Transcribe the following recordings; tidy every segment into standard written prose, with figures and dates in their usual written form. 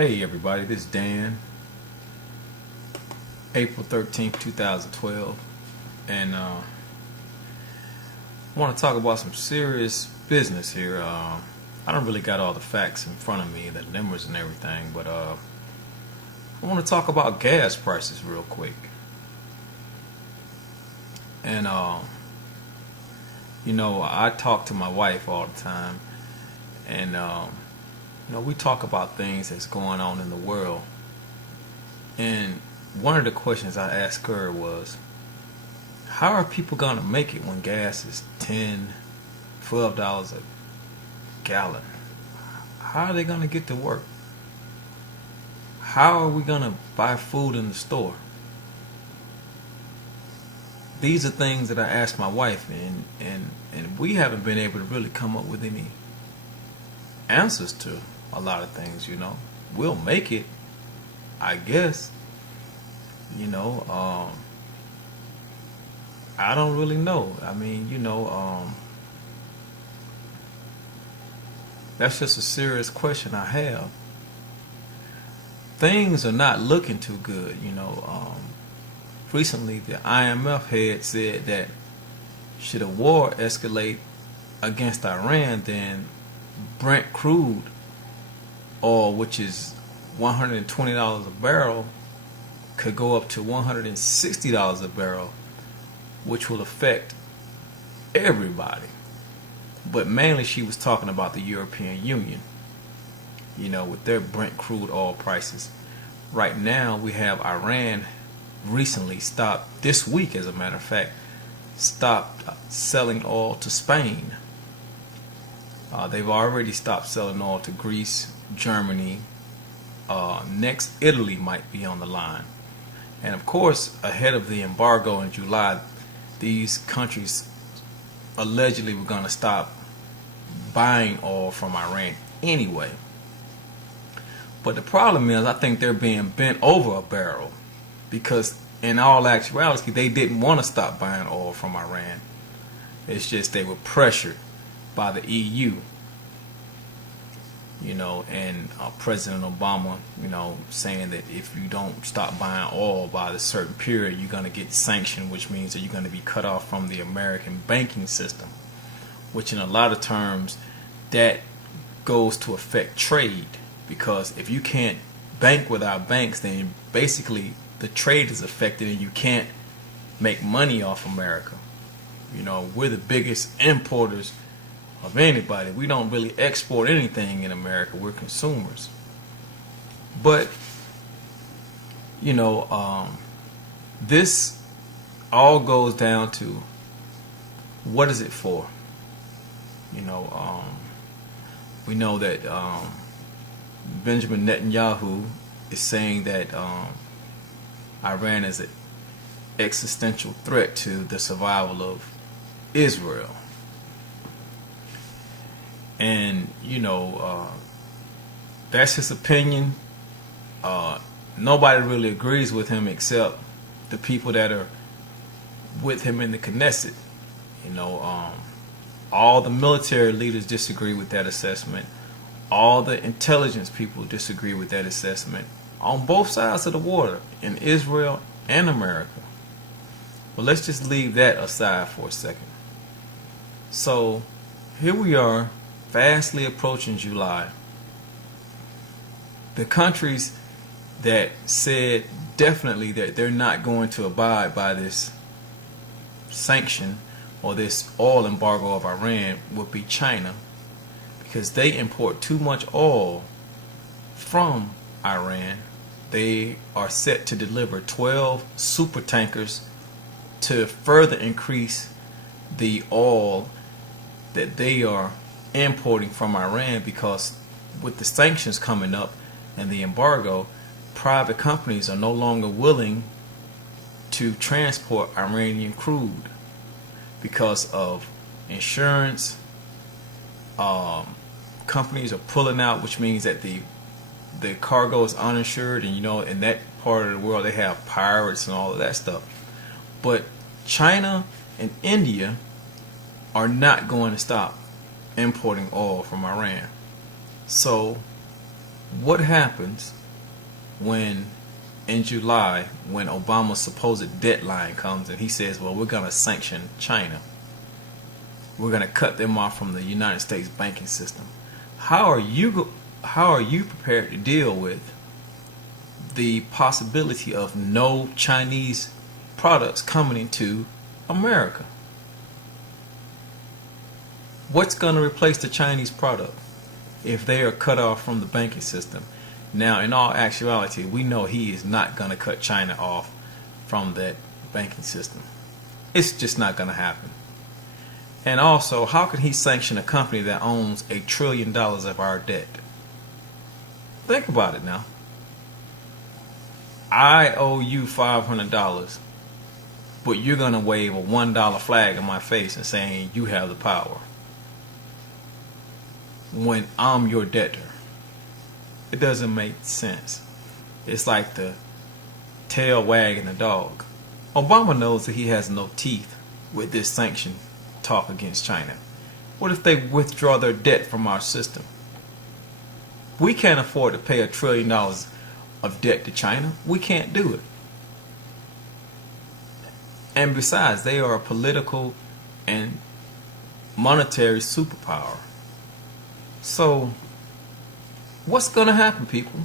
Hey everybody, this is Dan. April 13th, 2012. And I want to talk about some serious business here. I don't really got all the facts in front of me, the numbers and everything, but I want to talk about gas prices real quick. And I talk to my wife all the time, and we talk about things that's going on in the world. And one of the questions I asked her was, how are people gonna make it when gas is $10, $12 a gallon? How are they gonna get to work? How are we gonna buy food in the store? These are things that I asked my wife, and we haven't been able to really come up with any answers to a lot of things. We'll make it, I guess. I don't really know. I mean, that's just a serious question I have. Things are not looking too good. Recently the IMF head said that should a war escalate against Iran, then Brent crude oil, which is $120 a barrel, could go up to $160 a barrel, which will affect everybody. But mainly she was talking about the European Union, with their Brent crude oil prices. Right now we have Iran recently stopped, this week as a matter of fact, stopped selling oil to Spain. They've already stopped selling oil to Greece, Germany. Next, Italy might be on the line. And of course, ahead of the embargo in July, these countries allegedly were going to stop buying oil from Iran anyway. But the problem is, I think they're being bent over a barrel, because in all actuality, they didn't want to stop buying oil from Iran. It's just they were pressured by the EU. And President Obama, saying that if you don't stop buying oil by a certain period, you're going to get sanctioned, which means that you're going to be cut off from the American banking system, which in a lot of terms, that goes to affect trade, because if you can't bank with our banks, then basically the trade is affected and you can't make money off America. We're the biggest importers of anybody. We don't really export anything in America. We're consumers. But this all goes down to, what is it for? We know that Benjamin Netanyahu is saying that Iran is an existential threat to the survival of Israel. And that's his opinion. Nobody really agrees with him except the people that are with him in the Knesset. All the military leaders disagree with that assessment. All the intelligence people disagree with that assessment, on both sides of the water, in Israel and America. But let's just leave that aside for a second. So here we are, fastly approaching July. The countries that said definitely that they're not going to abide by this sanction or this oil embargo of Iran would be China, because they import too much oil from Iran. They are set to deliver 12 super tankers to further increase the oil that they are importing from Iran, because with the sanctions coming up and the embargo, private companies are no longer willing to transport Iranian crude because of insurance. Companies are pulling out, which means that the cargo is uninsured, and in that part of the world they have pirates and all of that stuff. But China and India are not going to stop importing oil from Iran. So What happens when in July, when Obama's supposed deadline comes and he says, well, we're going to sanction China. We're going to cut them off from the United States banking system. How are you prepared to deal with the possibility of no Chinese products coming into America? What's going to replace the Chinese product if they are cut off from the banking system? Now, in all actuality, we know he is not going to cut China off from that banking system. It's just not going to happen. And also, how can he sanction a company that owns $1 trillion of our debt? Think about it now. I owe you $500, but you're going to wave a $1 flag in my face and saying you have the power when I'm your debtor. It doesn't make sense. It's like the tail wagging the dog. Obama knows that he has no teeth with this sanction talk against China. What if they withdraw their debt from our system? We can't afford to pay $1 trillion of debt to China. We can't do it. And besides, they are a political and monetary superpower. So, what's going to happen, people?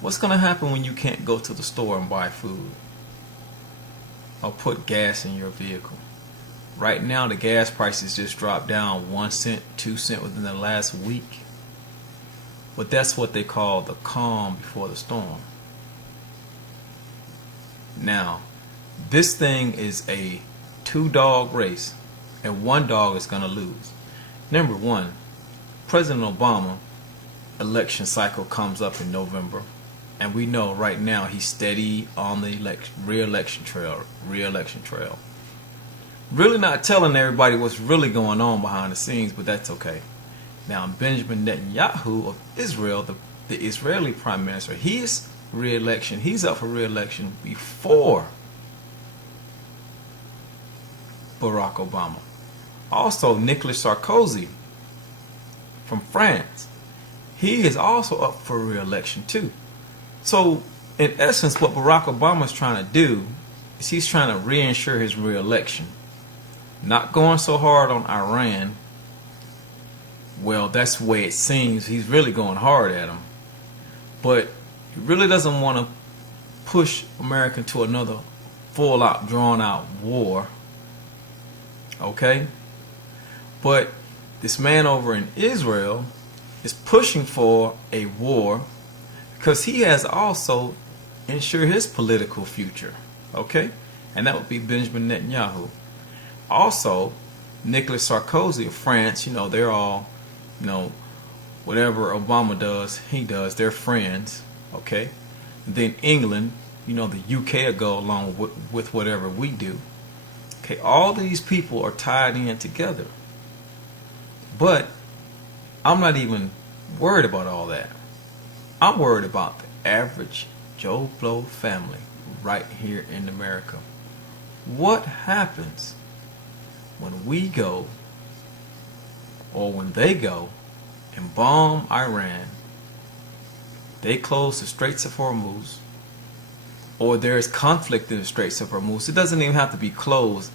What's going to happen when you can't go to the store and buy food or put gas in your vehicle? Right now, the gas prices just dropped down 1 cent, 2 cents within the last week. But that's what they call the calm before the storm. Now, this thing is a 2-dog race, and 1 dog is going to lose. Number one, President Obama election cycle comes up in November, and we know right now he's steady on the re-election trail. Really not telling everybody what's really going on behind the scenes, but that's okay. Now, Benjamin Netanyahu of Israel, the Israeli prime minister, he's up for re-election before Barack Obama. Also, Nicolas Sarkozy from France, he is also up for re-election too. So, in essence, what Barack Obama is trying to do is he's trying to reinsure his re-election. Not going so hard on Iran. Well, that's the way it seems. He's really going hard at him. But he really doesn't want to push America to another full-out, drawn-out war. Okay? But this man over in Israel is pushing for a war because he has also ensured his political future. Okay? And that would be Benjamin Netanyahu. Also, Nicolas Sarkozy of France, they're all, whatever Obama does, he does. They're friends. Okay? And then England, the UK will go along with whatever we do. Okay, all these people are tied in together. But I'm not even worried about all that. I'm worried about the average Joe Blow family right here in America. What happens when we go, or when they go and bomb Iran, they close the Straits of Hormuz, or there's conflict in the Straits of Hormuz? It doesn't even have to be closed,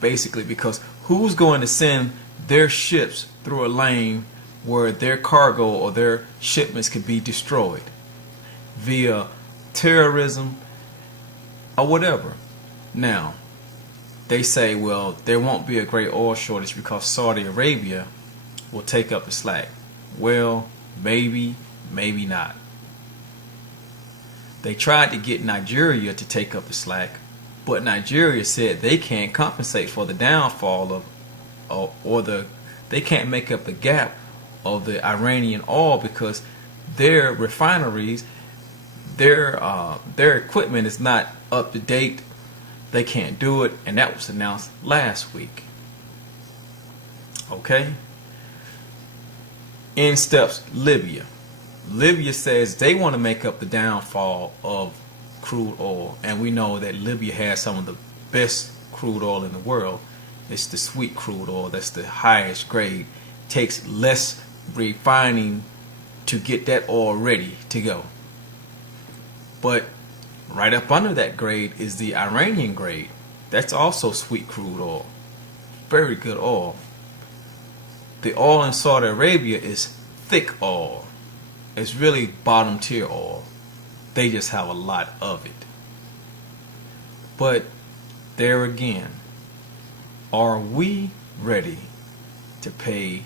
basically, because who's going to send their ships through a lane where their cargo or their shipments could be destroyed via terrorism or whatever? Now, they say, well, there won't be a great oil shortage because Saudi Arabia will take up the slack. Well, maybe, maybe not. They tried to get Nigeria to take up the slack, but Nigeria said they can't compensate for the downfall they can't make up the gap of the Iranian oil because their refineries, their equipment is not up to date. They can't do it, and that was announced last week. Okay? In steps Libya. Libya says they want to make up the downfall of crude oil, and we know that Libya has some of the best crude oil in the world. It's the sweet crude oil. That's the highest grade. Takes less refining to get that oil ready to go. But right up under that grade is the Iranian grade. That's also sweet crude oil. Very good oil. The oil in Saudi Arabia is thick oil. It's really bottom tier oil. They just have a lot of it. But there again, are we ready to pay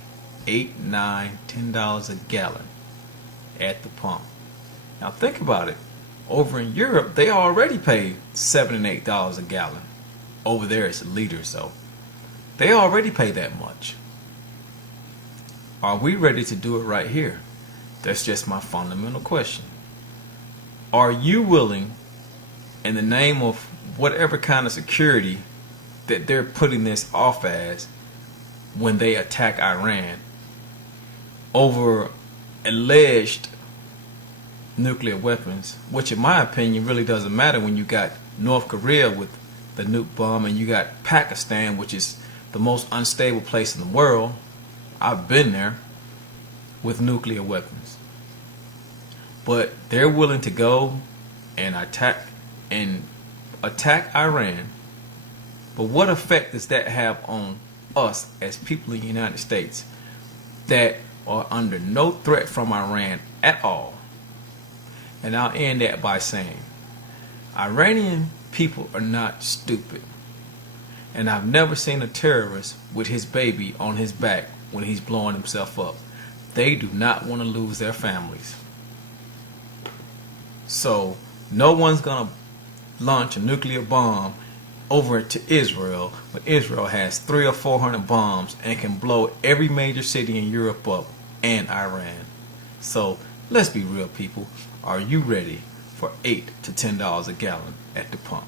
$8, $9, $10 a gallon at the pump? Now think about it. Over in Europe, they already pay $7 and $8 a gallon. Over there, it's liters though. They already pay that much. Are we ready to do it right here? That's just my fundamental question. Are you willing, in the name of whatever kind of security that they're putting this off as when they attack Iran over alleged nuclear weapons, which in my opinion really doesn't matter when you got North Korea with the nuke bomb and you got Pakistan, which is the most unstable place in the world. I've been there, with nuclear weapons. But they're willing to go and attack Iran. But what effect does that have on us as people in the United States that are under no threat from Iran at all? And I'll end that by saying, Iranian people are not stupid. And I've never seen a terrorist with his baby on his back when he's blowing himself up. They do not want to lose their families. So no one's going to launch a nuclear bomb over to Israel when Israel has 300 or 400 bombs and can blow every major city in Europe up and Iran. So let's be real, people. Are you ready for $8 to $10 a gallon at the pump?